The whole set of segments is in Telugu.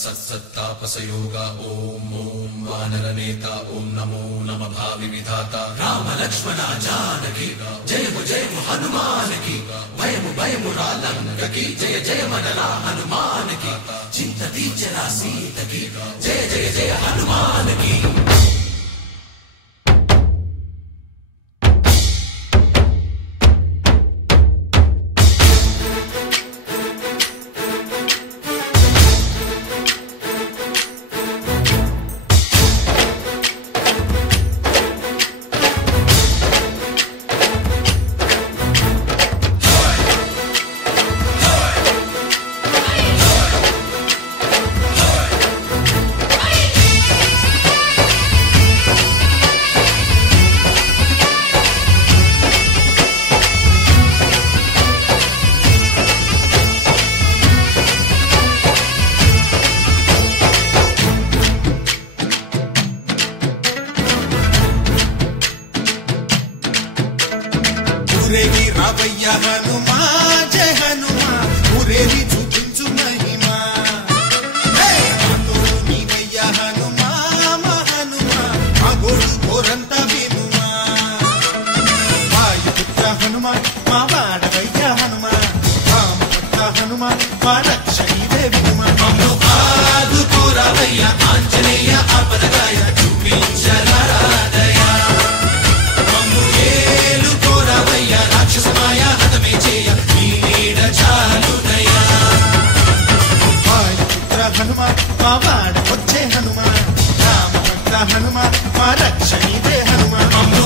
सत्तापसयोगा ओम ओम वानरनेता ओम नमो नमः भावि विधाता राम लक्ष्मण जानकी जय हनुमान की भयमु रालंक की जय जय मनला हनुमान की चिंतती चला सीत की जय जय जय हनुमान की। ఊరేగి రావయ్య హనుమా జయ హనుమా ఊరేగి చూపించు మహిమా తోడు నీవయ్య హనుమా మా హనుమా మా గోడు కోరంత వినుమా వాయుపుత్ర హనుమా మా వాడవయ్య హనుమా రామపుత్ర హనుమా మా రక్షణీదే వినుమా మమ్ము ఆదుకోరావయ్య ఆంజనేయ ఆపదగాయ చూపించరాదయ రాక్షసమాయా హతమే చేయ నీ నీడ చాలునయా వాయుపుత్ర హనుమా మా వాడ వచ్చే హనుమా రామభక్త హనుమా మా రక్షణీదే హనుమా మమ్ము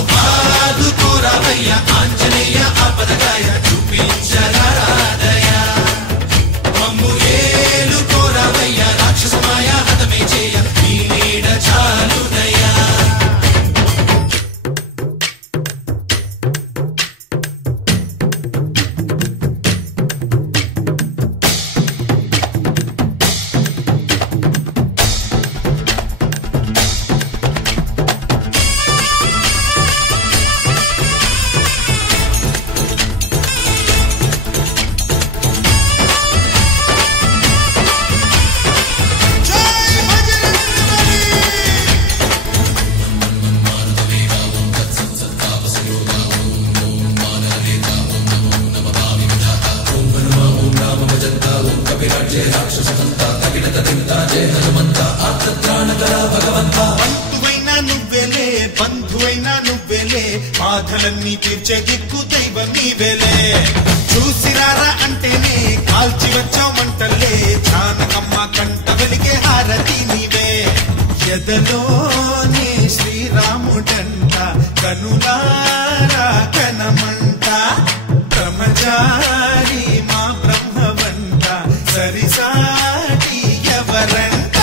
ఆదుకోరావయ్య ఆంజనేయ ఆపదగాయ చూపించరాదయ మమ్ము ఏలుకోరావయ్య రాక్షసమాయా హతమే చేయ నీ నీడ చాలునయా। బంధువైనా నువ్వెలే బంధువైనా నువ్వెలే బాధలన్నీ తీర్చే దిక్కు దైవం నీవెలే చూసిరారా అంటేనే కాల్చి వచ్చావు మంటలే జానకమ్మ కంట వెలిగే హారతి నీవే ఎదలోనే శ్రీరాముడంట కనులారా కనమంట బ్రహ్మచారి మా బ్రహ్మవంట సరిసాటి ఎవరంట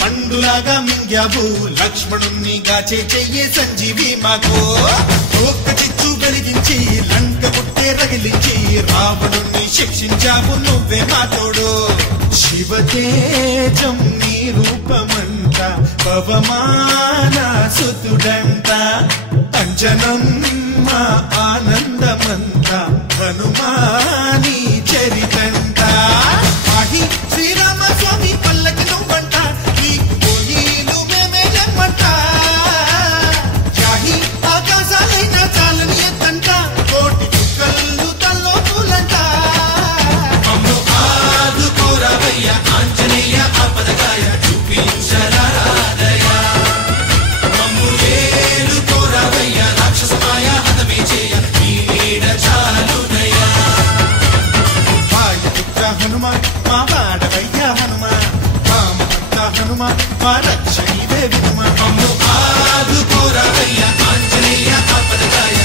పండులాగా మింగావు లక్ష్మణుణ్ణి గాచే చెయ్యే సంజీవి మాకు ఒక్క చిచ్చు వెలిగించి లంక పుట్టే రగిలించి రావణుణ్ణి శిక్షించావు నువ్వే మా తోడు శివతేజం నీ రూపమంట పవమాన సుతుడంట అంజనం మా ఆనందమంత హనుమాని చరితంట ఆహి శ్రీరామ స్వామి పల్లకి నువ్వంట నీకు పోయిలు మేమే లెమ్మంట యాహి ఆకాశాలైనా చాలని ఎత్తంట కోటి చుక్కలు మా రక్ష ఇదే వినుమ మమ్ము ఆదుకోరావయ్య ఆంజనేయ ఆపదదాయ